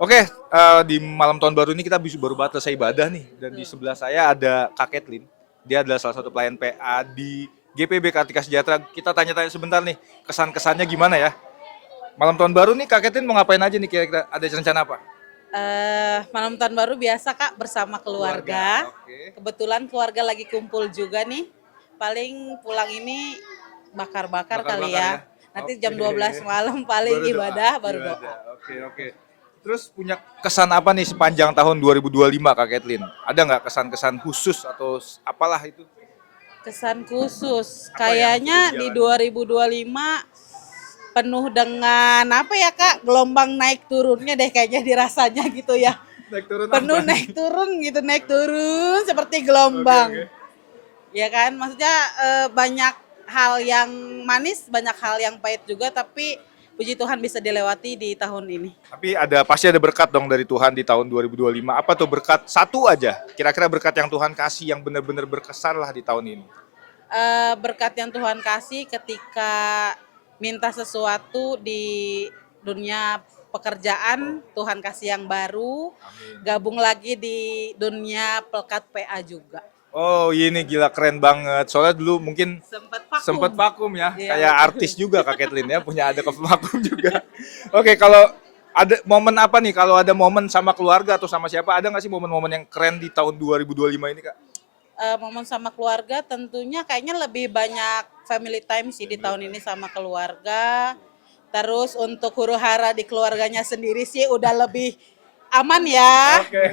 Oke, di malam tahun baru ini kita baru banget selesai ibadah nih. Dan di sebelah saya ada Kak Ketlin. Dia adalah salah satu pelayan PA di GPB Kartika Sejahtera. Kita tanya-tanya sebentar nih, kesan-kesannya gimana ya? Malam tahun baru nih Kak Ketlin mau ngapain aja nih kira-kira? Ada rencana apa? Malam tahun baru biasa Kak bersama keluarga. Oke. Kebetulan keluarga lagi kumpul juga nih. Paling pulang ini bakar-bakar kali Bakar-bakar ya? ya. Nanti jam Oke. 12 malam paling Baru doa. ibadah baru doa. Ibadah. Oke, oke. Terus punya kesan apa nih sepanjang tahun 2025 Kak Ketlin? Ada nggak kesan-kesan khusus atau apalah itu? Kesan khusus Apa yang kayaknya jadi di jalan? 2025 penuh dengan apa ya Kak, gelombang naik turunnya deh kayaknya dirasanya gitu ya. Naik turun apa Penuh nih? naik turun gitu, naik turun seperti Oke, oke. gelombang. Ya kan, maksudnya banyak hal yang manis, banyak hal yang pahit juga, tapi puji Tuhan bisa dilewati di tahun ini. Tapi pasti ada berkat dong dari Tuhan di tahun 2025. Apa tuh berkat satu aja? Kira-kira berkat yang Tuhan kasih yang benar-benar berkesan lah di tahun ini. Berkat yang Tuhan kasih ketika minta sesuatu di dunia pekerjaan, Tuhan kasih yang baru, Amin. gabung lagi di dunia pelkat PA juga. Oh ini gila keren banget. Soalnya dulu mungkin Sempat vakum. sempet vakum ya. Iya, Kayak betul. artis juga Kak Ketlin ya. Punya ada ke vakum juga. Oke kalau ada momen apa nih? Kalau ada momen sama keluarga atau sama siapa, ada nggak sih momen-momen yang keren di tahun 2025 ini Kak? Momen sama keluarga tentunya kayaknya lebih banyak family time sih di tahun ini sama keluarga. Terus untuk huru-hara di keluarganya sendiri sih udah lebih aman ya. Oke.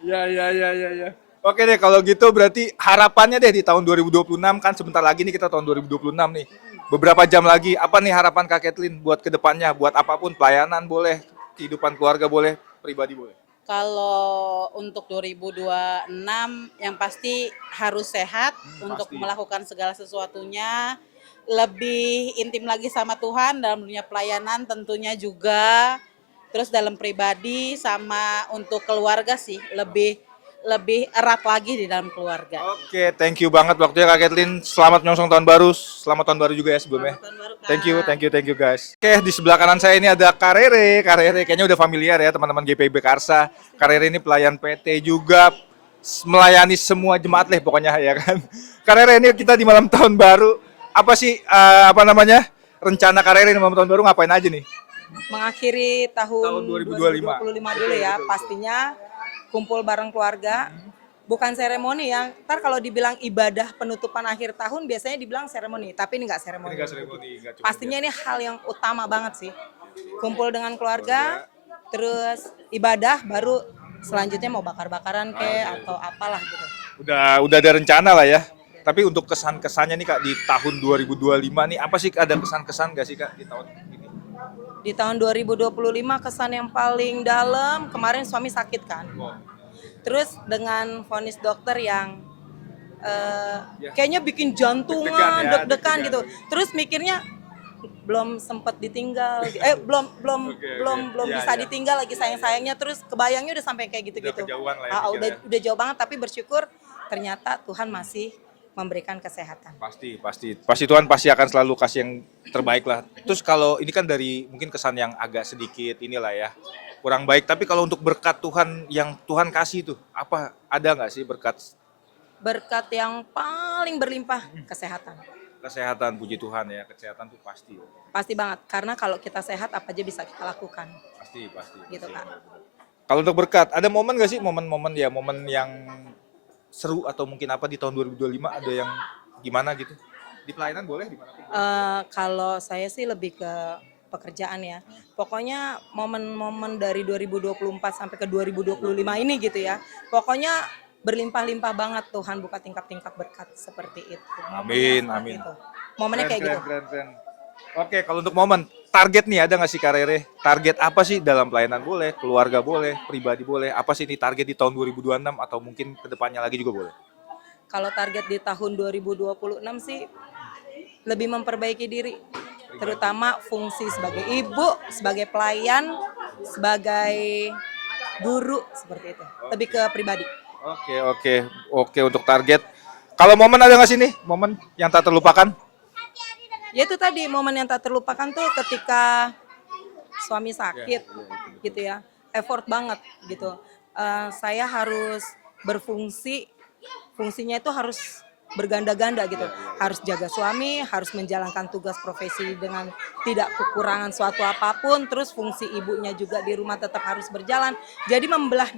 Ya, ya, ya, ya, ya. Oke deh, kalau gitu berarti harapannya deh di tahun 2026 kan sebentar lagi nih kita tahun 2026 nih. Beberapa jam lagi, apa nih harapan Kak Ketlin buat kedepannya, buat apapun, pelayanan boleh, kehidupan keluarga boleh, pribadi boleh. Kalau untuk 2026 yang pasti harus sehat untuk Pasti. melakukan segala sesuatunya, lebih intim lagi sama Tuhan dalam dunia pelayanan tentunya juga. Terus dalam pribadi sama untuk keluarga sih lebih lebih erat lagi di dalam keluarga. Oke, thank you banget waktunya Kak Ketlin. Selamat menyongsong tahun baru. Selamat tahun baru juga ya sebelumnya. Selamat tahun baru, Kak. Thank you, thank you, thank you guys. Oke, di sebelah kanan saya ini ada Kak Rere. Kak Rere kayaknya udah familiar ya teman-teman GPB Karsa. Kak Rere ini pelayan PT juga, melayani semua jemaat lah pokoknya ya kan. Kak Rere ini kita di malam tahun baru. Apa sih apa namanya? Rencana Kak Rere di malam tahun baru ngapain aja nih? Mengakhiri Tahun tahun 2025. 2025 dulu ya, pastinya kumpul bareng keluarga, bukan seremoni ya. Ntar kalau dibilang ibadah penutupan akhir tahun biasanya dibilang seremoni, tapi ini nggak Ini seremoni. enggak seremoni, enggak cuma Pastinya ini hal yang utama banget sih. Kumpul dengan keluarga, terus ibadah, baru selanjutnya mau bakar-bakaran atau apalah gitu. udah ada rencana lah ya. Tapi untuk kesan-kesannya nih Kak di tahun 2025 nih apa sih ada kesan-kesan gak sih Kak di tahun ini? Di tahun 2025 kesan yang paling dalam, kemarin suami sakit kan. Oh, Terus dengan vonis dokter yang Ya. kayaknya bikin jantungan, Deg-degan ya, deg-degan deg-degan. gitu. Terus mikirnya belum sempat ditinggal, belum belum Oke, belum oke. belum Iya, bisa iya. ditinggal lagi sayang-sayangnya. Terus kebayangnya udah sampai kayak gitu-gitu. kejauhan lah ya Udah mikirnya. udah jauh banget, tapi bersyukur ternyata Tuhan masih memberikan kesehatan. Pasti, pasti. Pasti Tuhan pasti akan selalu kasih yang terbaik lah. Terus kalau ini kan dari mungkin kesan yang agak sedikit inilah ya, kurang baik. Tapi kalau untuk berkat Tuhan yang Tuhan kasih itu, apa ada nggak sih berkat Berkat yang paling berlimpah, kesehatan. kesehatan? Puji Tuhan ya, kesehatan tuh pasti. Pasti banget, karena kalau kita sehat apa aja bisa kita lakukan. Pasti, pasti. Gitu, Kak. Kalau untuk berkat, ada momen nggak sih momen-momen ya, momen yang seru atau mungkin apa di tahun 2025 ada yang gimana gitu? Di pelayanan boleh di mana pun. Kalau saya sih lebih ke pekerjaan ya. Pokoknya momen-momen dari 2024 sampai ke 2025 ini gitu ya. Pokoknya berlimpah-limpah banget Tuhan buka tingkap-tingkap berkat seperti itu. Amin, Momennya seperti amin. itu. Momennya kayak gitu. Keren. Oke, kalau untuk momen, target nih ada nggak sih Kak Rere? Target apa sih dalam pelayanan boleh, keluarga boleh, pribadi boleh. Apa sih ini target di tahun 2026 atau mungkin kedepannya lagi juga boleh? Kalau target di tahun 2026 sih lebih memperbaiki diri. Terutama fungsi sebagai ibu, sebagai pelayan, sebagai guru seperti itu. Lebih ke pribadi. Oke untuk target. Kalau momen ada nggak sih nih? Momen yang tak terlupakan? Ya itu tadi momen yang tak terlupakan tuh ketika suami sakit gitu ya, effort banget gitu. Saya harus berfungsi, fungsinya itu harus berganda-ganda gitu, harus jaga suami, harus menjalankan tugas profesi dengan tidak kekurangan suatu apapun, terus fungsi ibunya juga di rumah tetap harus berjalan. Jadi membelah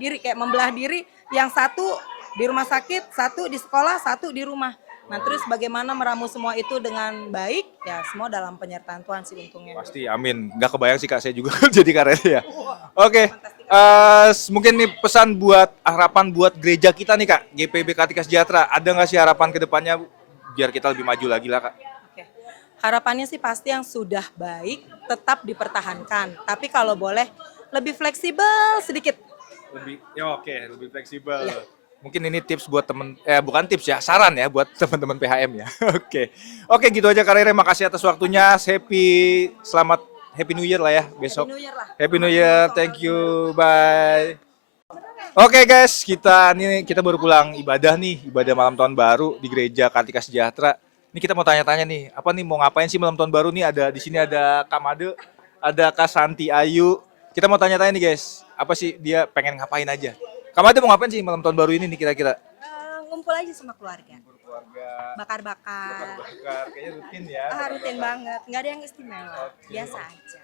diri yang satu di rumah sakit, satu di sekolah, satu di rumah. Nah terus bagaimana meramu semua itu dengan baik, ya semua dalam penyertaan Tuhan sih untungnya. Pasti, amin. Nggak kebayang sih Kak, saya juga jadi karet ya. Oke, mungkin nih pesan buat harapan buat gereja kita nih Kak, GPIB Kartika Sejahtera. Ada nggak sih harapan ke depannya biar kita lebih maju lagi lah Kak? Oke. Harapannya sih pasti yang sudah baik tetap dipertahankan. Tapi kalau boleh lebih fleksibel sedikit. Lebih fleksibel. Mungkin ini tips buat bukan tips ya, saran ya buat teman-teman PHM ya. Oke, gitu aja Kak Rere. Makasih atas waktunya. Happy New Year lah ya besok. Happy New Year lah. Happy New Year. Thank you. Bye. Oke guys, kita baru pulang ibadah nih, ibadah malam tahun baru di Gereja Kartika Sejahtera. Ini kita mau tanya-tanya nih, apa nih mau ngapain sih malam tahun baru nih? Di sini ada Kak Made, ada Kak Santi Ayu. Kita mau tanya-tanya nih guys, apa sih dia pengen ngapain aja? Kak Made mau ngapain sih malam tahun baru ini nih kira-kira? Ngumpul aja sama keluarga, Keluarga. bakar-bakar. Kayaknya rutin ya. Rutin banget, nggak ada yang istimewa, biasa aja.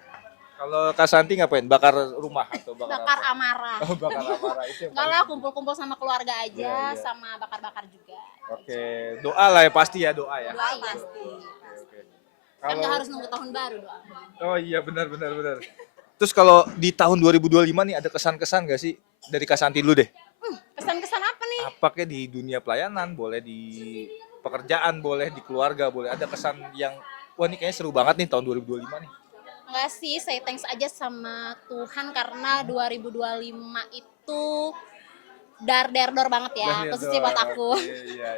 Kalau Kak Santi ngapain? Bakar rumah atau bakar Bakar apa? amarah. Oh, bakar amarah itu yang Enggak paling- lah, kumpul-kumpul sama keluarga aja, Iya. sama bakar-bakar juga. Oke, doa lah ya pasti ya doa ya. Doa iya. Oke. Kan nggak harus nunggu tahun baru doa. Oh iya benar. Terus kalau di tahun 2025 nih ada kesan-kesan gak sih dari Kak Santi dulu deh? Kesan-kesan apa nih? Apakah di dunia pelayanan, boleh di pekerjaan, boleh di keluarga, boleh ada kesan yang wah ini kayaknya seru banget nih tahun 2025 nih. Enggak sih, saya thanks aja sama Tuhan karena 2025 itu dar-der-dor banget ya, khususnya buat aku. Iya.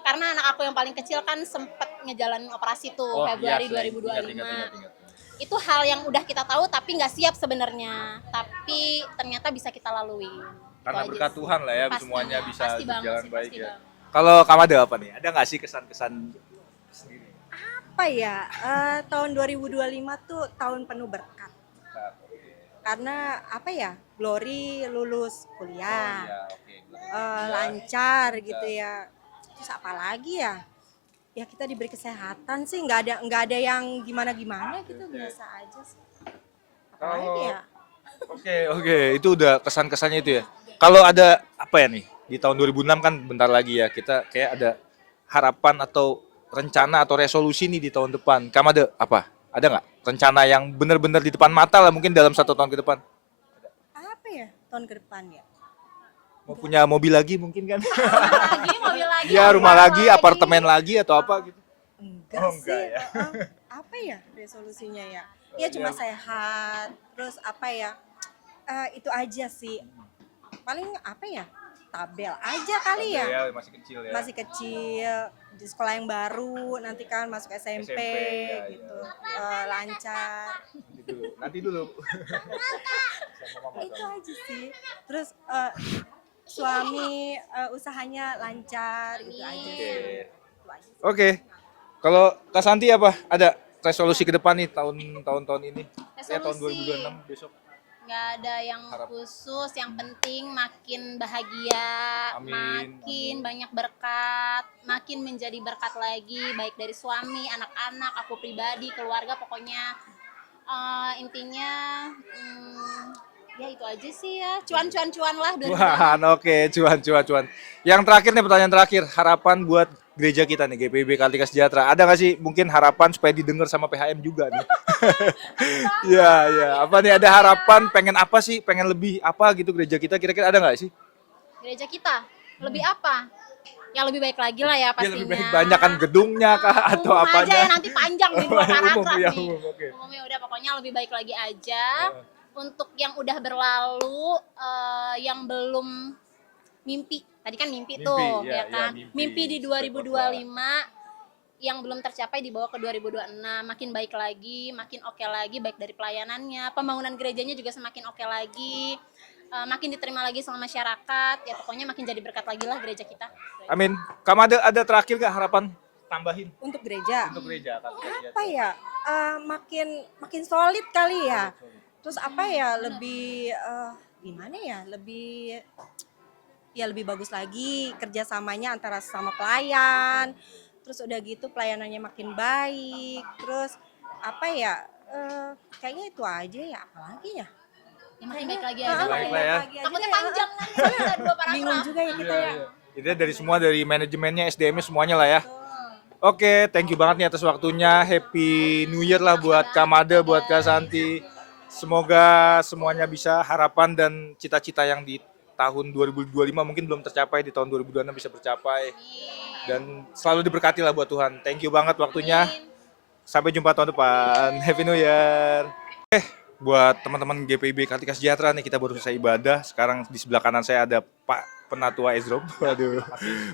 Karena anak aku yang paling kecil kan sempet ngejalanin operasi tuh Februari 2025. Ingat. Itu hal yang udah kita tahu tapi nggak siap sebenarnya. Tapi ternyata bisa kita lalui. Karena Itu aja berkat sih. Tuhan lah ya Pastinya, semuanya bisa pasti banget berjalan sih, baik pasti ya. banget. Kalau Kamada apa nih? Ada nggak sih kesan-kesan sendiri? Apa ya, tahun 2025 tuh tahun penuh berkat. Karena apa ya, Glory lulus kuliah, lancar gitu ya. Terus apa lagi ya? Ya kita diberi kesehatan sih, nggak ada yang gimana-gimana gitu, biasa aja sih. Apa lagi ya? Oke, itu udah kesan-kesannya itu ya. Kalau ada apa ya nih di tahun 2006 kan bentar lagi ya, kita kayak ada harapan atau rencana atau resolusi nih di tahun depan. Kamu ada apa? Ada nggak rencana yang benar-benar di depan mata lah mungkin dalam 1 tahun ke depan? Apa ya tahun ke depan ya? Mau punya mobil lagi mungkin kan? Mobil lagi. Iya, rumah lagi, apartemen lagi atau apa gitu? Enggak Oh, sih. enggak ya. Apa ya resolusinya ya? Ya cuma sehat. Terus apa ya? Itu aja sih. Paling apa ya? Tabel aja kali ya. Ya, masih kecil ya. Masih kecil di sekolah yang baru, nanti kan masuk SMP, ya, gitu. Lancar. Nanti dulu. Itu aja sih. Terus suami usahanya lancar gitu aja sih. Itu aja sih. Oke. Kalau Kak Santi apa? Ada resolusi ke depan nih tahun-tahun ini? Ya tahun Resolusi. 2026 besok. Nggak ada yang Harap. khusus, yang penting makin bahagia, Amin. makin banyak berkat, makin menjadi berkat lagi, baik dari suami, anak-anak, aku pribadi, keluarga, pokoknya intinya ya itu aja sih ya, cuan-cuan-cuan lah. Cuan, oke, cuan. Yang terakhir nih pertanyaan terakhir, harapan buat gereja kita nih GPIB Kartika Sejahtera. Ada nggak sih mungkin harapan supaya didengar sama PHM juga nih? Iya. Apa nih ada harapan? Pengen apa sih? Pengen lebih apa gitu gereja kita? Kira-kira ada nggak sih? Gereja kita lebih apa? Ya lebih baik lagi lah ya Ya pastinya. lebih baik banyak kan gedungnya kah atau Umum apanya? aja ya, nanti panjang nih dua paragraf ya, nih. oke. Umumnya udah pokoknya lebih baik lagi aja. Untuk yang udah berlalu, yang belum mimpi. Tadi kan mimpi tuh, ya, ya kan? ya, mimpi di mimpi. 2025 yang belum tercapai dibawa ke 2026. Makin baik lagi, makin oke lagi, baik dari pelayanannya, pembangunan gerejanya juga semakin oke lagi. Makin diterima lagi sama masyarakat, ya pokoknya makin jadi berkat lagi lah gereja kita. Amin. Kamu ada terakhir nggak harapan tambahin Untuk gereja. untuk gereja? Apa ya? Makin solid kali ya. Terus apa ya, lebih gimana ya, lebih bagus lagi kerjasamanya antara sama pelayan. Terus udah gitu pelayanannya makin baik. Terus apa ya, kayaknya itu aja ya, apalagi ya. Ya, makin baik lagi Heeh, aja lah baik ya. lah ya. lagi aja Takutnya deh, panjang kan kita 2 bingung paragraf. juga ya kita ya. Ini dari semua, dari manajemennya, SDM-nya semuanya lah ya. Betul. Oke, thank you banget nih atas waktunya. Happy New Year lah buat Kak Made, buat Kak Santi. Semoga semuanya bisa, harapan dan cita-cita yang di tahun 2025 mungkin belum tercapai, di tahun 2026 bisa tercapai. Dan selalu diberkati lah buat Tuhan. Thank you banget waktunya. Sampai jumpa tahun depan. Happy New Year. Buat teman-teman GPIB Kartika Sejahtera nih, kita baru selesai ibadah. Sekarang di sebelah kanan saya ada Pak Penatua Ezrom. Waduh.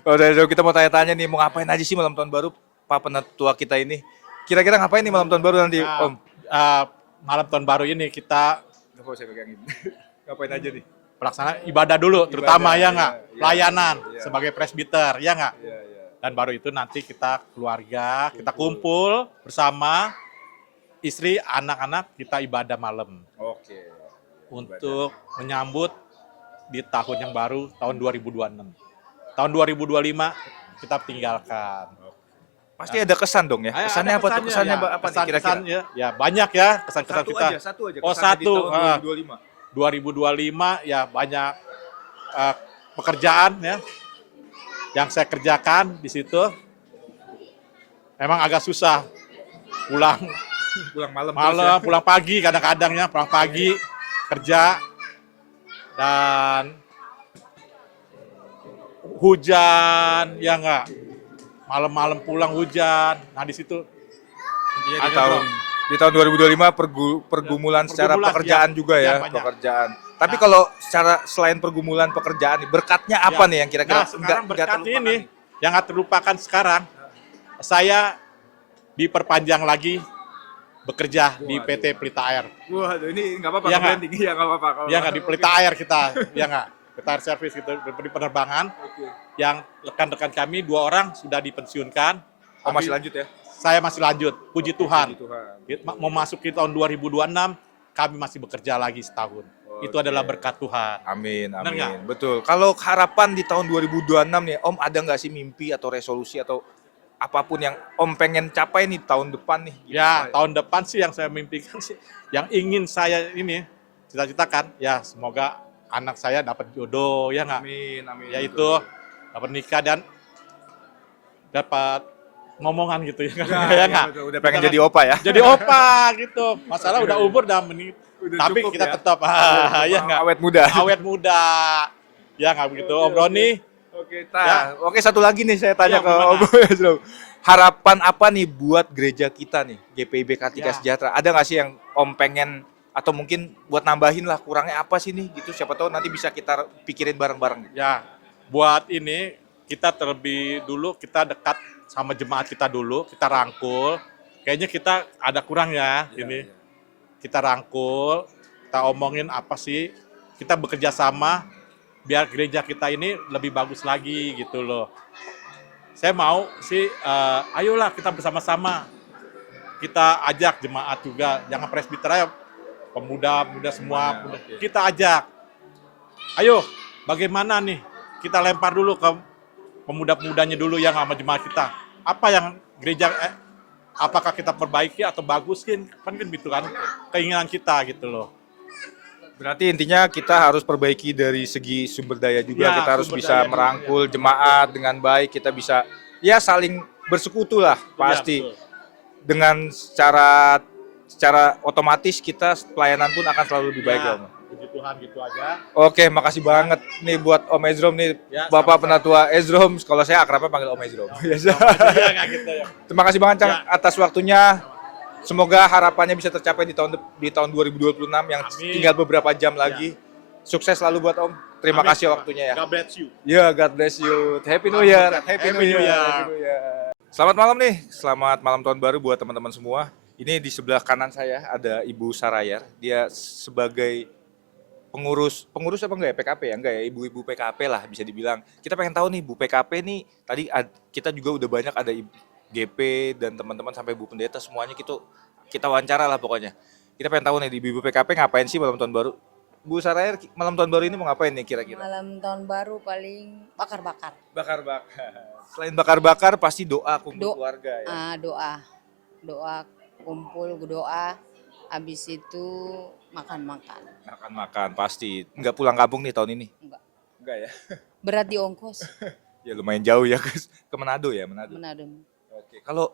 Pak Ezrom, kita mau tanya-tanya nih, mau ngapain aja sih malam tahun baru Pak Penatua kita ini? Kira-kira ngapain nih malam tahun baru nanti, Om? Malam tahun baru ini kita Nggak mau saya pegangin. Ngapain aja nih? pelaksana ibadah dulu, terutama Ibadah, ya nggak, iya, pelayanan iya. sebagai presbiter, ya nggak. Iya, iya. Dan baru itu nanti kita keluarga, kita kumpul bersama istri, anak-anak, kita ibadah malam Oke. untuk menyambut di tahun yang baru, tahun 2026. Tahun 2025 kita tinggalkan. Pasti ada kesan dong ya. Kesannya apa tuh? Kesannya apa nih kira-kira? Kesan ya banyak ya kesan-kesan kita. Satu aja. Oh, kesannya di satu. tahun 2025. 2025 ya banyak pekerjaan ya yang saya kerjakan di situ. Memang agak susah pulang Pulang malam. malam, pulang pagi kadang-kadangnya pulang pagi kerja dan hujan ya enggak, malam-malam pulang hujan. Nah di situ Di tahun 2025 pergumulan secara Pergumulan, pekerjaan ya. juga ya, Ya, banyak. pekerjaan. Tapi kalau secara selain pergumulan pekerjaan nih, berkatnya apa Ya. nih yang kira-kira Nah, sekarang berkat terlupakan ini nih? yang nggak terlupakan sekarang, saya diperpanjang lagi bekerja di Waduh. PT Pelita Air. Waduh, ini nggak apa-apa, Iya, nggak nggak? branding. Iya, nggak apa-apa. Ya nggak, di Pelita Air kita, ya nggak, Pelita Air Service gitu, di penerbangan. Yang rekan-rekan kami 2 orang sudah dipensiunkan. Oh, Tapi masih lanjut ya? Saya masih lanjut, puji Tuhan. Puji Tuhan. Memasuki tahun 2026, kami masih bekerja lagi setahun. Itu Oke. adalah berkat Tuhan. Amin, Benar amin. nggak? Betul. Kalau harapan di tahun 2026 nih, Om ada nggak sih mimpi atau resolusi atau apapun yang Om pengen capai nih tahun depan nih? Ya, Gimana? tahun depan sih yang saya mimpikan sih, yang ingin saya ini cita-citakan, ya semoga anak saya dapat jodoh, ya nggak? Amin, amin. Yaitu dapat nikah dan dapat ngomongan gitu ya, ya nggak? betul. Udah pengen Kita jadi opa ya? Jadi opa gitu. Masalah udah umur dah Udah tapi cukup kita ya? tetap ya nggak, Awet muda. awet muda, ya nggak begitu. Om Roni, Oke, Ya. Oke, satu lagi nih saya tanya Ya, ke gimana? Om Ezrom. Harapan apa nih buat gereja kita nih, GPIB Kartika Ya. Sejahtera? Ada nggak sih yang Om pengen atau mungkin buat nambahin lah, kurangnya apa sih nih gitu? Siapa tahu nanti bisa kita pikirin bareng-bareng. ya buat ini kita terlebih dulu kita dekat sama jemaat kita dulu, kita rangkul. Kayaknya kita ada kurang ya ini. Kita rangkul, kita omongin apa sih, kita bekerja sama biar gereja kita ini lebih bagus lagi gitu loh. Saya mau sih, ayolah kita bersama-sama, kita ajak jemaat juga, jangan presbiter aja, pemuda-pemuda semua, kita ajak. Ayo, bagaimana nih, kita lempar dulu ke pemuda-pemudanya dulu yang sama jemaat kita. Apa yang gereja, apakah kita perbaiki atau bagusin, kan gitu kan, keinginan kita gitu loh. Berarti intinya kita harus perbaiki dari segi sumber daya juga. Ya, Kita harus sumber bisa daya juga, merangkul ya. jemaat dengan baik. Kita bisa ya saling bersekutu lah pasti. Ya, betul. Dengan secara otomatis kita pelayanan pun akan selalu lebih baik ya, Ya, Om. puji Tuhan gitu aja. Oke, makasih banget nih buat Om Ezrom nih, Ya, Bapak sama-sama. Penatua Ezrom. Kalau saya akrabnya panggil Om Ezrom. Biasa. Iya, nggak gitu ya. Terima kasih banget Cang Ya. atas waktunya. Semoga harapannya bisa tercapai di tahun 2026 yang Amin. tinggal beberapa jam lagi. Sukses selalu buat Om. Terima Amin. kasih waktunya ya. God bless you. Ya, God bless you. Happy New Year. Happy New Year. Happy New Year. Selamat malam nih. Selamat malam tahun baru buat teman-teman semua. Ini di sebelah kanan saya ada Ibu Sarayar. Dia sebagai pengurus apa enggak ya, PKP ya? Enggak ya, ibu-ibu PKP lah bisa dibilang. Kita pengen tahu nih Bu PKP nih, tadi kita juga udah banyak ada GP dan teman-teman sampai Bu Pendeta semuanya kita wawancara lah pokoknya. Kita pengen tahu nih di Ibu PKP ngapain sih malam tahun baru? Bu Saraya malam tahun baru ini mau ngapain nih kira-kira? Malam tahun baru paling bakar-bakar. Bakar-bakar. Selain bakar-bakar pasti doa kumpul keluarga ya. Doa kumpul, doa. Habis itu makan-makan. Makan-makan pasti. Nggak pulang kampung nih tahun ini? Enggak. Enggak ya? Berat di ongkos. Ya lumayan jauh ya ke Manado ya, Manado. Manado. Oke, kalau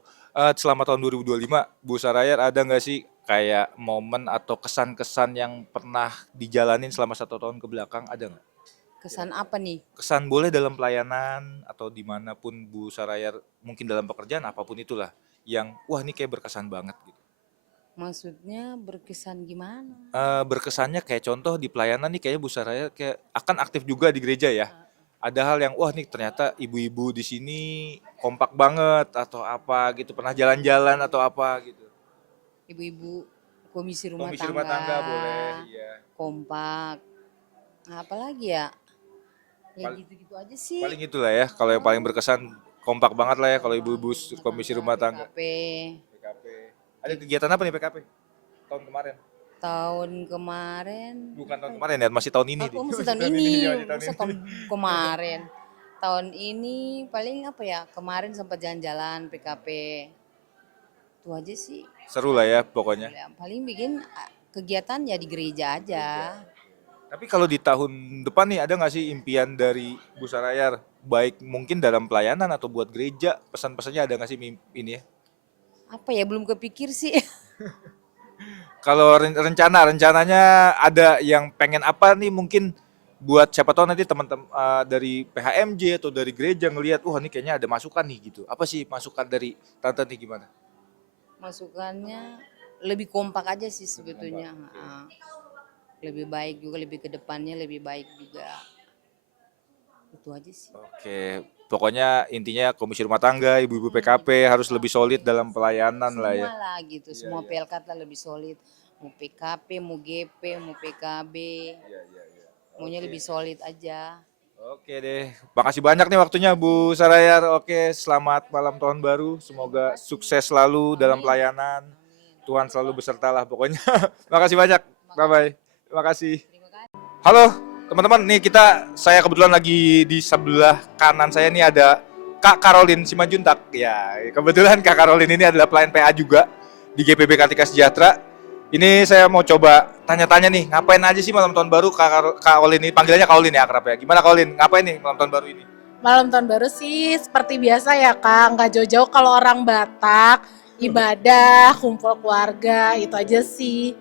selama tahun 2025, Bu Saraya ada nggak sih kayak momen atau kesan-kesan yang pernah dijalanin selama 1 tahun ke belakang, ada nggak? Kesan apa nih? Kesan boleh dalam pelayanan atau dimanapun Bu Saraya, mungkin dalam pekerjaan apapun itulah, yang wah ini kayak berkesan banget gitu. Maksudnya berkesan gimana? Berkesannya kayak contoh di pelayanan nih kayaknya Bu Saraya kayak akan aktif juga di gereja ya. Ada hal yang wah nih ternyata ibu-ibu di sini kompak banget atau apa gitu, pernah jalan-jalan atau apa gitu. Ibu-ibu komisi rumah Komisi tangga. rumah tangga boleh, iya. Kompak. Nah, apalagi ya? Ya Pal- gitu-gitu aja sih. Paling itulah ya, kalau yang paling berkesan kompak banget lah ya kalau ibu-ibu komisi rumah tangga. PKP. PKP. Ada kegiatan apa nih PKP? Tahun kemarin? Tahun kemarin. Bukan tahun kemarin ya, masih tahun ini. Oh, masih Masih tahun ini. masih tahun Masa ini. tahun kemarin. Tahun ini paling apa ya? Kemarin sempat jalan-jalan PKP. Itu aja sih. Seru lah ya pokoknya. Ya, paling bikin kegiatan ya di gereja aja. Tapi kalau di tahun depan nih ada nggak sih impian dari Bu Sarayar, baik mungkin dalam pelayanan atau buat gereja, pesan-pesannya ada nggak sih ini ya? Apa ya, belum kepikir sih. Kalau rencananya ada yang pengen apa nih mungkin buat siapa tahu nanti teman-teman dari PHMJ atau dari gereja ngelihat, wah ini kayaknya ada masukan nih gitu. Apa sih masukan dari tante nih gimana? Masukannya lebih kompak aja sih sebetulnya. Lebih baik juga, lebih ke depannya lebih baik juga. Itu aja sih. Oke, pokoknya intinya komisi rumah tangga, ibu-ibu PKP harus lebih solid dalam pelayanan lah ya. Semua lah gitu, Iya, semua iya. PLK lah lebih solid. Mau PKP, mau GP, mau PKB, Iya, iya, iya. maunya lebih solid aja. Oke deh, makasih banyak nih waktunya Bu Sarayar. Oke, selamat malam tahun baru. Semoga sukses selalu dalam pelayanan. Tuhan selalu besertalah pokoknya. Makasih banyak. Bye-bye. Terima kasih. Halo teman-teman, nih saya kebetulan lagi di sebelah kanan saya nih ada Kak Caroline Simanjuntak. Ya, kebetulan Kak Caroline ini adalah pelayan PA juga di GPB Kartika Sejahtera. Ini saya mau coba tanya-tanya nih, ngapain aja sih malam tahun baru Kak Caroline ini? Panggilannya Caroline ya akrab ya. Gimana Caroline? Ngapain nih malam tahun baru ini? Malam tahun baru sih seperti biasa ya Kak, nggak jauh-jauh kalau orang Batak, ibadah, kumpul keluarga, itu aja sih.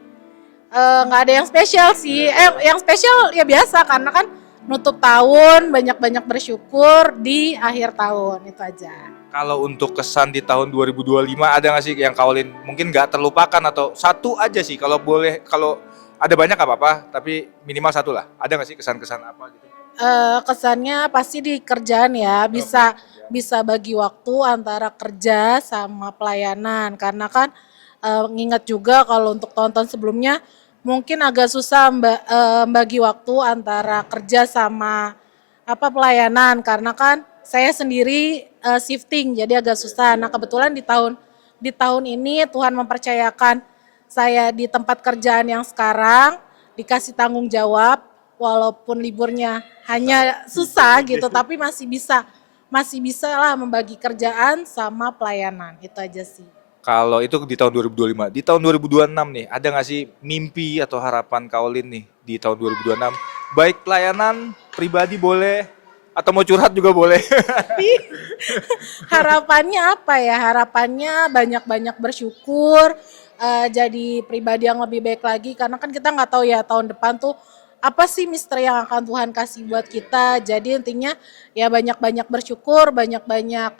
Nggak ada yang spesial sih, yang spesial ya biasa karena kan nutup tahun, banyak-banyak bersyukur di akhir tahun, itu aja. Kalau untuk kesan di tahun 2025 ada nggak sih yang Caroline mungkin nggak terlupakan atau satu aja sih kalau boleh, kalau ada banyak nggak apa-apa, tapi minimal satu lah. Ada nggak sih kesan-kesan apa gitu? Kesannya pasti di kerjaan ya, bisa bagi waktu antara kerja sama pelayanan karena kan nginget juga kalau untuk tahun-tahun sebelumnya mungkin agak susah bagi waktu antara kerja sama pelayanan karena kan saya sendiri shifting jadi agak susah. Nah, kebetulan di tahun ini Tuhan mempercayakan saya di tempat kerjaan yang sekarang dikasih tanggung jawab walaupun liburnya hanya susah gitu tapi masih bisa lah membagi kerjaan sama pelayanan. Itu aja sih. Kalau itu di tahun 2025, di tahun 2026 nih, ada nggak sih mimpi atau harapan Caroline nih di tahun 2026? Baik pelayanan, pribadi boleh, atau mau curhat juga boleh. Harapannya apa ya? Harapannya banyak-banyak bersyukur, jadi pribadi yang lebih baik lagi karena kan kita nggak tahu ya tahun depan tuh apa sih misteri yang akan Tuhan kasih buat kita. Jadi intinya ya banyak-banyak bersyukur, banyak-banyak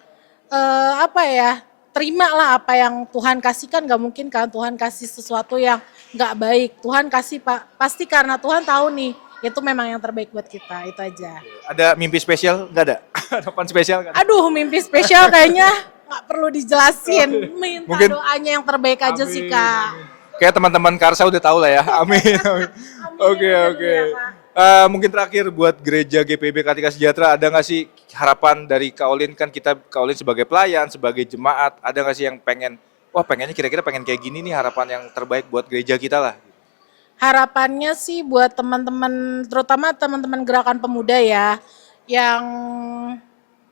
terimalah apa yang Tuhan kasih, kan nggak mungkin kan Tuhan kasih sesuatu yang nggak baik. Tuhan kasih pasti karena Tuhan tahu nih itu memang yang terbaik buat kita, itu aja. Ada mimpi spesial? Nggak ada? Harapan spesial nggak ada? Aduh, mimpi spesial kayaknya nggak perlu dijelasin. Minta Mungkin- doanya yang terbaik aja sih Kak. Kayak teman-teman Karsa udah tahu lah ya. Amin. Amin. Oke, oke. Mungkin terakhir buat gereja GPB Kartika Sejahtera, ada nggak sih harapan dari Caroline? Kan Caroline sebagai pelayan, sebagai jemaat, ada nggak sih yang pengen, wah pengennya kira-kira pengen kayak gini nih, harapan yang terbaik buat gereja kita lah. Harapannya sih buat teman-teman, terutama teman-teman gerakan pemuda ya, yang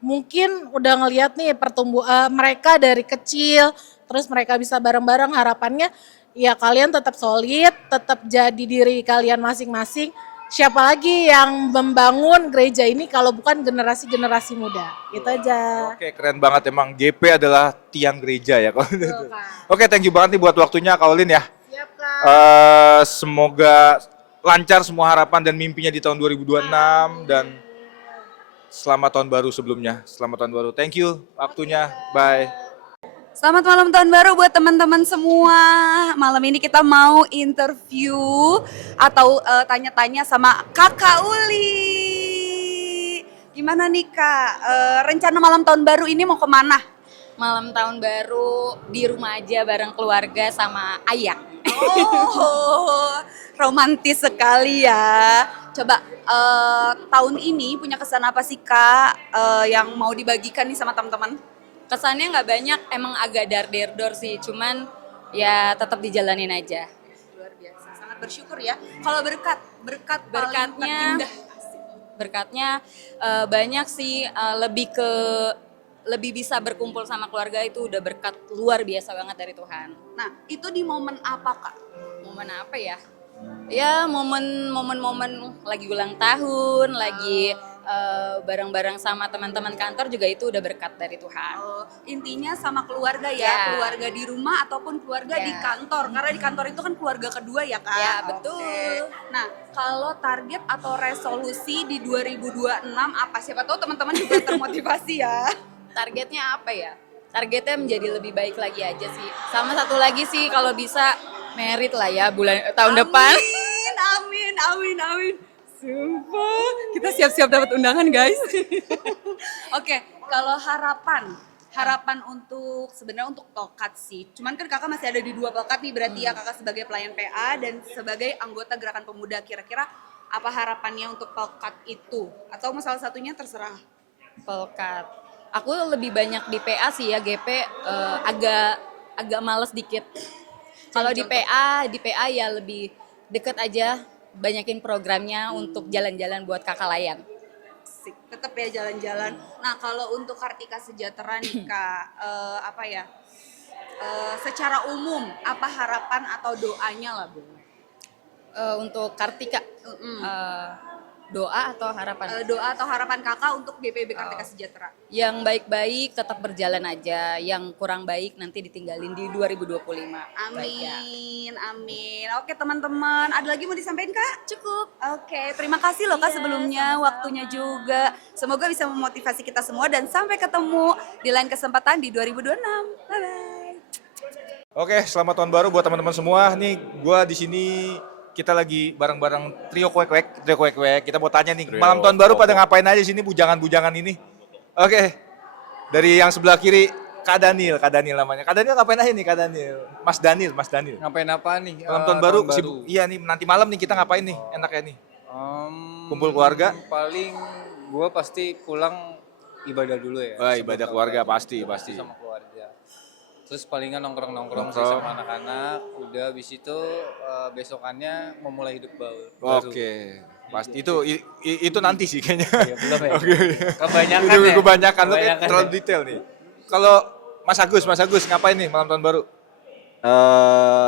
mungkin udah ngelihat nih mereka dari kecil, terus mereka bisa bareng-bareng, harapannya ya kalian tetap solid, tetap jadi diri kalian masing-masing. Siapa lagi yang membangun gereja ini kalau bukan generasi-generasi muda? Itu aja. Oke, keren banget emang, GP adalah tiang gereja ya kalau gitu. Oke, thank you banget nih buat waktunya Kak Olin ya. Siap, Kak. Semoga lancar semua harapan dan mimpinya di tahun 2026 dan selamat tahun baru sebelumnya. Selamat tahun baru. Thank you waktunya. Bye. Selamat malam tahun baru buat teman-teman semua. Malam ini kita mau interview atau tanya-tanya sama Kakak Uli. Gimana nih Kak, rencana malam tahun baru ini mau kemana? Malam tahun baru di rumah aja bareng keluarga sama ayah. Oh, romantis sekali ya. Coba tahun ini punya kesan apa sih Kak yang mau dibagikan nih sama teman-teman? Kesannya nggak banyak, emang agak dar-der-dor sih, cuman ya tetap dijalanin aja. Luar biasa, sangat bersyukur ya. Kalau Berkatnya banyak sih, lebih bisa berkumpul sama keluarga itu udah berkat luar biasa banget dari Tuhan. Nah, itu di momen apa Kak? Momen apa ya? Ya momen-momen lagi ulang tahun, lagi bareng-bareng sama teman-teman kantor juga itu udah berkat dari Tuhan. Intinya sama keluarga ya, Ya. keluarga di rumah ataupun keluarga di Ya. kantor. Karena di kantor itu kan keluarga kedua ya Kak? Ya, betul. Oke. Nah, kalau target atau resolusi di 2026 apa? Siapa tahu teman-teman juga termotivasi ya. Targetnya apa ya? Targetnya menjadi lebih baik lagi aja sih. Sama satu lagi sih kalau bisa merit lah ya tahun depan. Amin. Sumpah, kita siap-siap dapat undangan guys. Oke, kalau harapan untuk sebenarnya untuk Pelkat sih. Cuman kan kakak masih ada di 2 Pelkat nih, berarti ya kakak sebagai pelayan PA dan sebagai anggota gerakan pemuda. Kira-kira apa harapannya untuk Pelkat itu? Atau salah satunya terserah. Pelkat. Aku lebih banyak di PA sih ya, GP agak males dikit. Kalau di PA ya lebih deket aja, banyakin programnya untuk jalan-jalan buat kakak layan. Asik, tetap ya jalan-jalan. Nah kalau untuk Kartika Sejahtera nih Kak, secara umum apa harapan atau doanya lah Bu? Untuk Kartika, doa atau harapan? Doa atau harapan kakak untuk GPB Kartika Sejahtera? Yang baik-baik tetap berjalan aja, yang kurang baik nanti ditinggalin di 2025. Amin. Oke teman-teman, ada lagi mau disampaikan Kak? Cukup. Oke, terima kasih loh Kak sebelumnya, waktunya juga. Semoga bisa memotivasi kita semua dan sampai ketemu di lain kesempatan di 2026. Bye-bye. Oke, selamat tahun baru buat teman-teman semua. Nih, gua di sini kita lagi bareng-bareng trio kuek-kuek. Kita mau tanya nih, malam tahun baru pada ngapain aja sini bujangan-bujangan ini? Oke. Dari yang sebelah kiri Kak Daniel namanya. Kak Daniel ngapain aja nih Kak Daniel? Mas Daniel. Ngapain apa nih? Malam tahun baru sibuk. Iya nih, nanti malam nih kita ngapain nih? Enaknya nih. Kumpul keluarga? Paling gua pasti pulang ibadah dulu ya. Wah, ibadah keluarga pasti. Sama keluarga. Terus palingan nongkrong sih sama anak-anak. Udah habis itu besokannya memulai hidup baru. Oke. Pasti itu nanti sih kayaknya. Iya, belum ya. Oke. Kebanyakan Udah ya. kebanyakan lo kayak Kebanyakan terlalu ya. detail nih. Kalau Mas Agus ngapain nih malam tahun baru?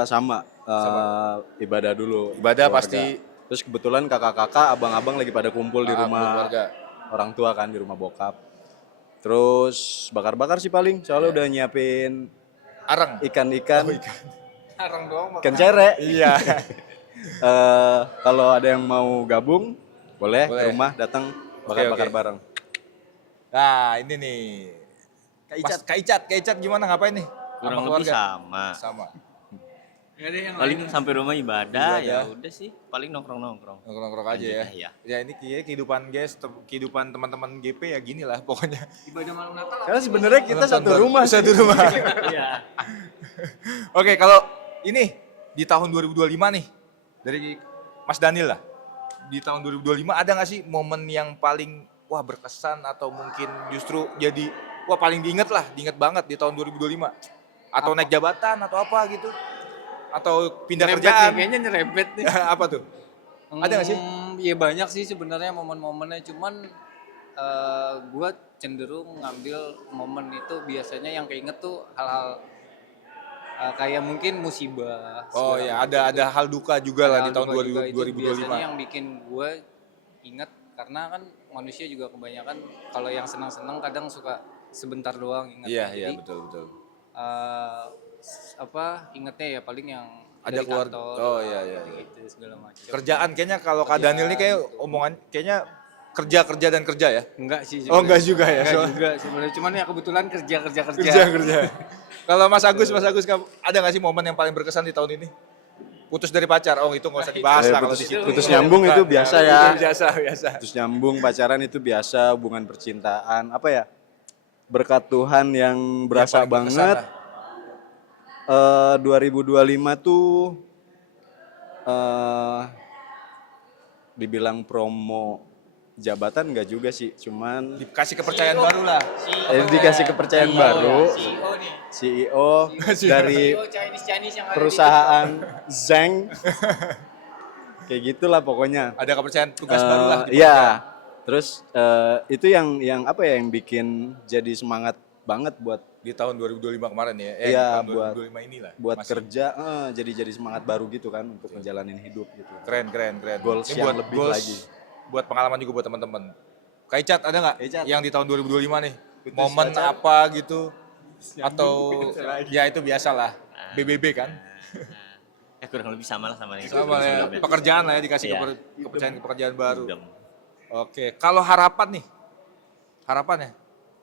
Sama, ibadah dulu. Ibadah keluarga. pasti. Terus kebetulan kakak-kakak, abang-abang lagi pada kumpul di Kumpul rumah keluarga. orang tua kan, di rumah bokap. Terus bakar-bakar sih paling, soalnya udah nyiapin Areng. ikan-ikan, Areng doang. ikan cere. Iya. Kalau ada yang mau gabung, boleh Boleh. ke rumah datang bakar-bakar Oke. bareng. Nah, ini nih. Kak Icat gimana ngapain nih? Kurang Sama lebih keluarga? sama. Sama. Paling sampai rumah ibadah, Ibadah. ya udah sih, paling nongkrong-nongkrong. Nongkrong aja ya. Iya. Ya ini kehidupan guys, kehidupan teman-teman GP ya gini lah pokoknya. Ibadah malam Natal. Karena sebenarnya kita Malam tahun satu baru. rumah. Satu rumah. Iya. Oke, kalau ini di tahun 2025 nih dari Mas Daniel lah. Di tahun 2025 ada nggak sih momen yang paling wah berkesan atau mungkin justru jadi wah paling diinget banget di tahun 2025? Atau naik jabatan atau apa gitu? Atau pindah Nyerempet kerjaan? nih, kayaknya nyerempet nih. Apa tuh? Ada nggak sih? Ya banyak sih sebenarnya momen-momennya, cuman gue cenderung ngambil momen itu biasanya yang keinget tuh hal-hal kayak mungkin musibah. Oh segala ya, macam ada hal duka juga lah di tahun duka juga. Itu 2025. biasanya yang bikin gue inget, karena kan manusia juga kebanyakan kalau yang senang-senang kadang suka sebentar doang inget. Iya, Jadi, iya, betul. ingetnya ya paling yang Ada dari keluarga. kantor, Oh iya. gitu segala macam. Kerjaan kayaknya kalau Kak Daniel nih kayak omongan kayaknya kerja dan kerja ya. Enggak sih Oh, sebenarnya. enggak juga ya, Enggak soalnya. juga sebenarnya, cuman ya kebetulan kerja. Kerja. Kalau Mas Agus, ada nggak sih momen yang paling berkesan di tahun ini? Putus dari pacar, oh itu nggak usah dibahas lah kalau di situ. putus nyambung itu biasa ya. Biasa. Terus nyambung pacaran itu biasa, hubungan percintaan, apa ya? Berkat Tuhan yang berasa paling berkesan banget. 2025 tuh dibilang promo jabatan enggak juga sih, cuman Dikasih kepercayaan baru lah. dikasih kepercayaan baru. CEO nih. CEO dari CEO Chinese yang ada di perusahaan Zeng. Kayak gitulah pokoknya. Ada kepercayaan tugas baru lah. Iya. Terus itu yang apa ya, yang bikin jadi semangat banget buat Di tahun 2025 kemarin ya. Iya, Di buat- tahun 2025 inilah. buat Masih. kerja, jadi semangat baru gitu kan untuk ngejalanin hidup gitu. Keren. Goals Ini yang lebih goals, lagi. Buat pengalaman juga buat teman-teman. Kak Icat ada nggak Icat. yang di tahun 2025 nih? Putus Momen pacar. apa gitu? Atau ya itu biasalah. BBB kan? Ya kurang lebih sama lah sama yang Sama ya. sebelumnya. Pekerjaan lah ya, dikasih Iya. kepercayaan pekerjaan baru. Idem. Oke, kalau harapan nih. Harapan ya?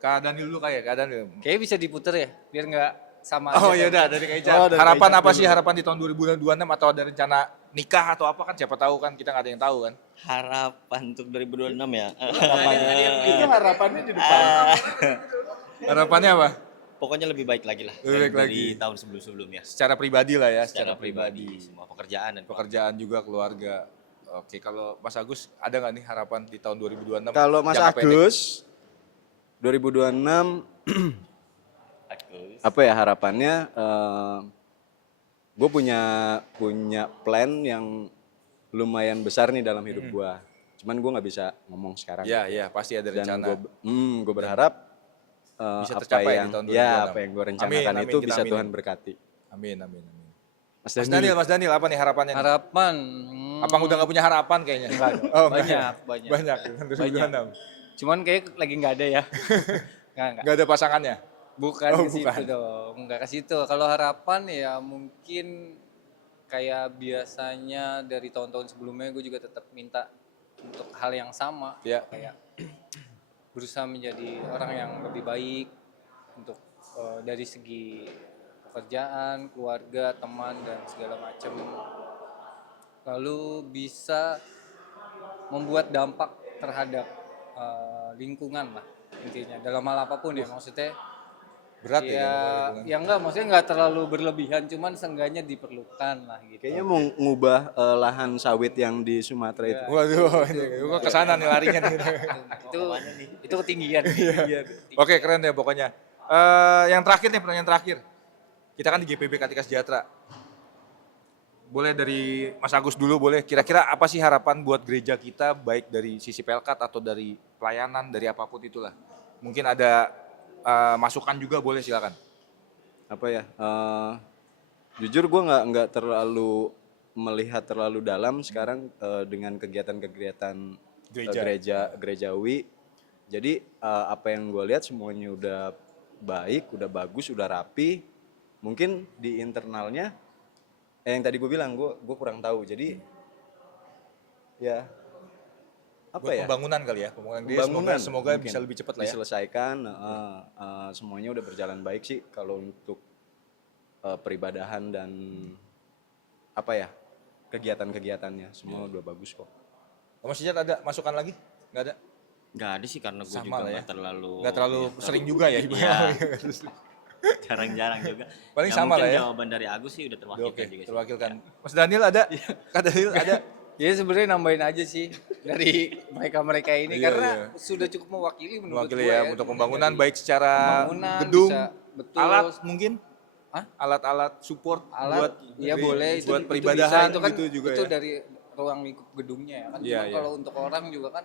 Kak Daniel dulu kayak Kak Daniel. Kayaknya bisa diputer ya, biar nggak sama Oh aja. iya udah dari Kak Icat. Oh, dari Harapan Kak Icat apa dulu. sih harapan di tahun 2026 atau ada rencana nikah atau apa kan siapa tahu kan kita nggak ada yang tahu kan. Harapan untuk 2026 ya. Itu harapannya di depan. Harapannya apa? Pokoknya lebih baik lagi lah Lebih baik dari lagi. tahun sebelum-sebelumnya. Secara pribadi lah ya, Secara pribadi, semua pekerjaan dan pekerjaan juga keluarga. Oke, kalau Mas Agus ada nggak nih harapan di tahun 2026? Kalau Mas Jangka pendek? Agus 2026 Agus. apa ya harapannya? Gue punya plan yang lumayan besar nih dalam hidup gue. Cuman gue nggak bisa ngomong sekarang. Ya, ya pasti ada Dan rencana. gue berharap Bisa apa tercapai yang di tahun 2026. apa yang gue rencanakan Amin, itu kita bisa aminin. Tuhan berkati. Amin. Mas Mas Daniel apa nih harapannya? nih? Harapan. Apa udah nggak punya harapan kayaknya? Enggak dong. Oh, enggak. Banyak. Banyak. 2026. Cuman kayak lagi nggak ada ya. Enggak. Nggak ada pasangannya? Bukan Oh, ke situ bukan. dong, enggak ke situ. Kalau harapan ya mungkin kayak biasanya dari tahun-tahun sebelumnya gue juga tetap minta untuk hal yang sama. Ya. Kayak berusaha menjadi orang yang lebih baik untuk dari segi pekerjaan, keluarga, teman dan segala macam. Lalu bisa membuat dampak terhadap lingkungan lah intinya dalam hal apapun ya, maksudnya Berat ya. ya enggak, maksudnya enggak terlalu berlebihan, cuman seenggaknya diperlukan lah gitu. Kayaknya mau ngubah lahan sawit yang di Sumatera itu. Waduh, gue kesana nih larinya nih. itu ketinggian. Oke, keren ya pokoknya. Yang terakhir nih, pertanyaan terakhir. Kita kan di GPB Kartika Sejahtera. Boleh dari Mas Agus dulu, boleh. Kira-kira apa sih harapan buat gereja kita, baik dari sisi Pelkat atau dari pelayanan, dari apapun itulah. Mungkin ada masukan juga, boleh silakan. Apa ya? Jujur gue nggak terlalu melihat terlalu dalam sekarang dengan kegiatan-kegiatan gerejawi. Jadi apa yang gue lihat semuanya udah baik, udah bagus, udah rapi. Mungkin di internalnya yang tadi gue bilang gue kurang tahu. Jadi ya apa Buat ya? pembangunan kali ya, Pembangunan semoga mungkin bisa lebih cepat lah ya. diselesaikan. Semuanya udah berjalan baik sih kalau untuk peribadahan dan apa ya kegiatan-kegiataannya semua udah bagus kok. Mas Ijat ada masukan lagi? Nggak ada? Nggak ada sih karena gue Sama juga lah ya. nggak terlalu Sering juga ya ibu. Iya. Jarang-jarang juga. Paling Ya, sama mungkin lah ya. Jawaban dari Agus sih udah terwakilkan Oke, juga sih. terwakilkan. Mas Daniel ada? Kak Daniel ada? Ya sebenarnya nambahin aja sih dari mereka ini Iya, karena iya. sudah cukup mewakili menurut Mewakili gue ya untuk pembangunan baik secara pembangunan gedung, bisa, betul. alat mungkin. Hah? Alat-alat support buat ya boleh itu buat itu peribadahan bisa, itu kan gitu juga itu ya. dari ruang lingkup gedungnya ya kan. Iya, Cuma iya. kalau untuk orang juga kan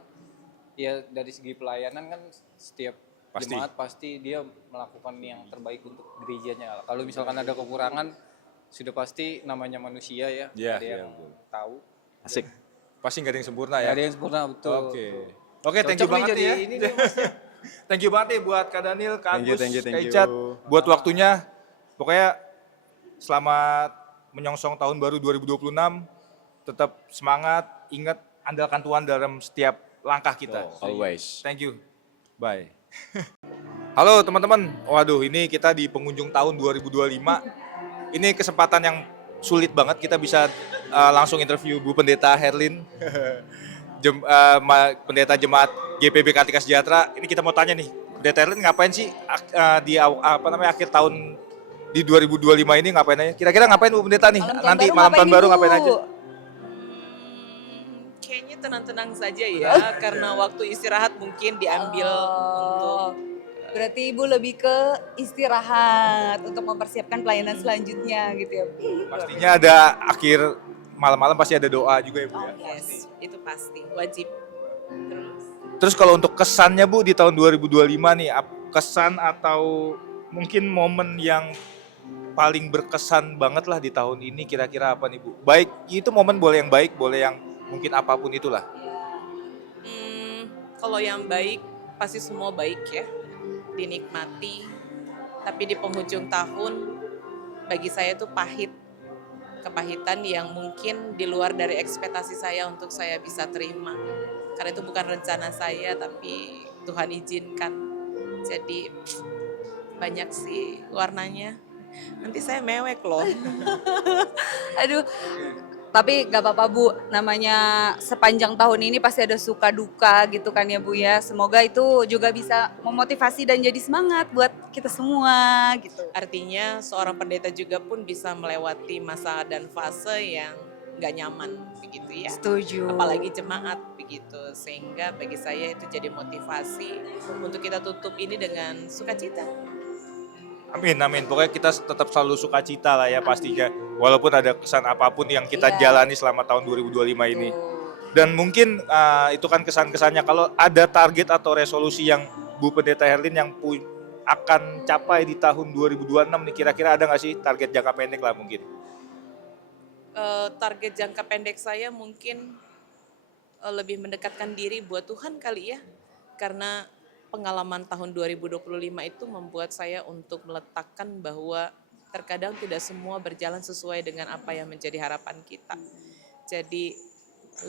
ya dari segi pelayanan kan setiap Pasti. jemaat pasti dia melakukan yang terbaik untuk gerejanya. Kalau misalkan ada kekurangan sudah pasti namanya manusia ya, Iya, ada iya, yang betul. tahu. Asik. Pasti nggak ada yang sempurna Nggak ya. ada yang sempurna betul. Oke, thank you Cocok nih banget jadi ya. ini nih, Mas. Thank you banget nih buat Kak Daniel, Kak Thank you, Agus, thank you, Kak thank you. Icat, buat waktunya. Pokoknya selamat menyongsong tahun baru 2026. Tetap semangat, ingat andalkan Tuhan dalam setiap langkah kita. Always. Thank you. Bye. Halo teman-teman. Waduh, ini kita di penghujung tahun 2025. Ini kesempatan yang sulit banget kita bisa langsung interview Bu Pendeta Herlin. Pendeta Jemaat GPB Kartika Sejahtera. Ini kita mau tanya nih, Pendeta Herlin ngapain sih di akhir tahun di 2025 ini ngapain aja? Kira-kira ngapain Bu Pendeta nih? Nanti malam tahun baru ngapain aja? Kayaknya tenang-tenang saja ya, karena waktu istirahat mungkin diambil untuk Berarti Ibu lebih ke istirahat untuk mempersiapkan pelayanan selanjutnya gitu ya Bu. Pastinya ada akhir malam-malam pasti ada doa juga ya Bu ya? yes, itu pasti wajib. Terus kalau untuk kesannya Bu di tahun 2025 nih, kesan atau mungkin momen yang paling berkesan banget lah di tahun ini kira-kira apa nih Bu? Baik, itu momen boleh yang baik, boleh yang mungkin apapun itulah. Kalau yang baik pasti semua baik ya, dinikmati. Tapi di penghujung tahun bagi saya itu pahit, kepahitan yang mungkin di luar dari ekspektasi saya untuk saya bisa terima. Karena itu bukan rencana saya, tapi Tuhan izinkan. Jadi banyak sih warnanya. Nanti saya mewek loh. Aduh, tapi gak apa-apa Bu, namanya sepanjang tahun ini pasti ada suka duka gitu kan ya Bu ya. Semoga itu juga bisa memotivasi dan jadi semangat buat kita semua gitu. Artinya seorang pendeta juga pun bisa melewati masa dan fase yang gak nyaman begitu ya. Setuju. Apalagi jemaat begitu. Sehingga bagi saya itu jadi motivasi untuk kita tutup ini dengan sukacita. Amin, amin. Pokoknya kita tetap selalu sukacita lah ya pastinya. Walaupun ada kesan apapun yang kita Iya. jalani selama tahun 2025 ini. Dan mungkin itu kan kesan-kesannya. Kalau ada target atau resolusi yang Bu Pendeta Herlin yang akan capai di tahun 2026 nih, kira-kira ada nggak sih target jangka pendek lah mungkin? Target jangka pendek saya mungkin lebih mendekatkan diri buat Tuhan kali ya. Karena pengalaman tahun 2025 itu membuat saya untuk meletakkan bahwa terkadang tidak semua berjalan sesuai dengan apa yang menjadi harapan kita. Jadi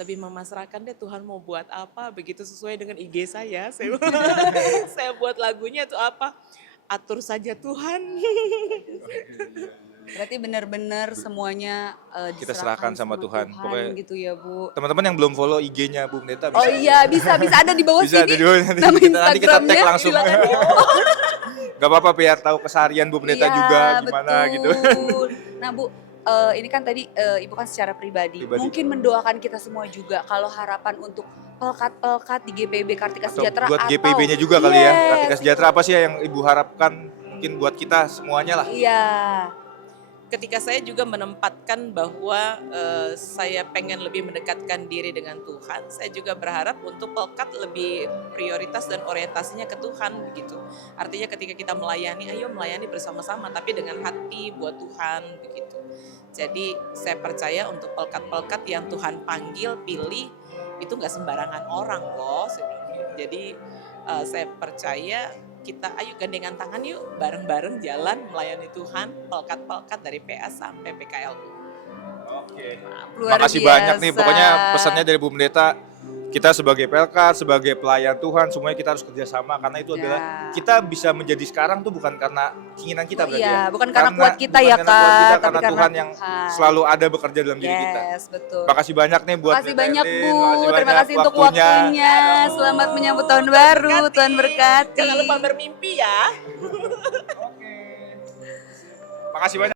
lebih memasrahkan deh Tuhan mau buat apa, begitu sesuai dengan IG saya. Saya buat lagunya tuh apa, atur saja Tuhan. Berarti benar-benar semuanya Kita serahkan sama Tuhan. Pokoknya gitu ya Bu. teman-teman yang belum follow IG-nya Bu Pendeta bisa. Oh iya, bisa ada di bawah Bisa sini. ada di bawah nanti. Nama Nanti kita tag Instagramnya langsung. silakan di Gak apa-apa biar tahu keseharian Bu Pendeta Iya, juga gimana betul. gitu. Nah Bu, ini kan tadi Ibu kan secara pribadi, Pribadi. mungkin mendoakan kita semua juga kalau harapan untuk pelkat-pelkat di GPB Kartika Atau Sejahtera buat GPB-nya juga kali ya. Yes. Kartika Sejahtera apa sih yang Ibu harapkan mungkin buat kita semuanya lah. Iya. Ketika saya juga menempatkan bahwa saya pengen lebih mendekatkan diri dengan Tuhan, saya juga berharap untuk pelkat lebih prioritas dan orientasinya ke Tuhan begitu. Artinya ketika kita melayani, ayo melayani bersama-sama tapi dengan hati buat Tuhan begitu. Jadi saya percaya untuk pelkat-pelkat yang Tuhan panggil, pilih, itu nggak sembarangan orang loh. Jadi saya percaya kita ayo gandengan tangan yuk bareng-bareng jalan melayani Tuhan, pelkat-pelkat dari PA sampai PKL. Oke. Luar Makasih banyak nih, biasa. pokoknya pesannya dari Bu Pendeta, kita sebagai PLK, sebagai pelayan Tuhan, semuanya kita harus kerjasama karena itu adalah kita bisa menjadi sekarang tuh bukan karena keinginan kita berarti Iya, ya. bukan karena kuat kita bukan ya, karena kuat kita, Kak, tapi karena karena Tuhan yang Tuhan. selalu ada bekerja dalam diri kita. Yes, betul. Makasih banyak nih buat Makasih Pendeta banyak Herlin, Bu, makasih terima banyak kasih untuk waktunya. Selamat menyambut tahun baru, Tuhan berkati. Jangan lupa bermimpi ya. Makasih banyak.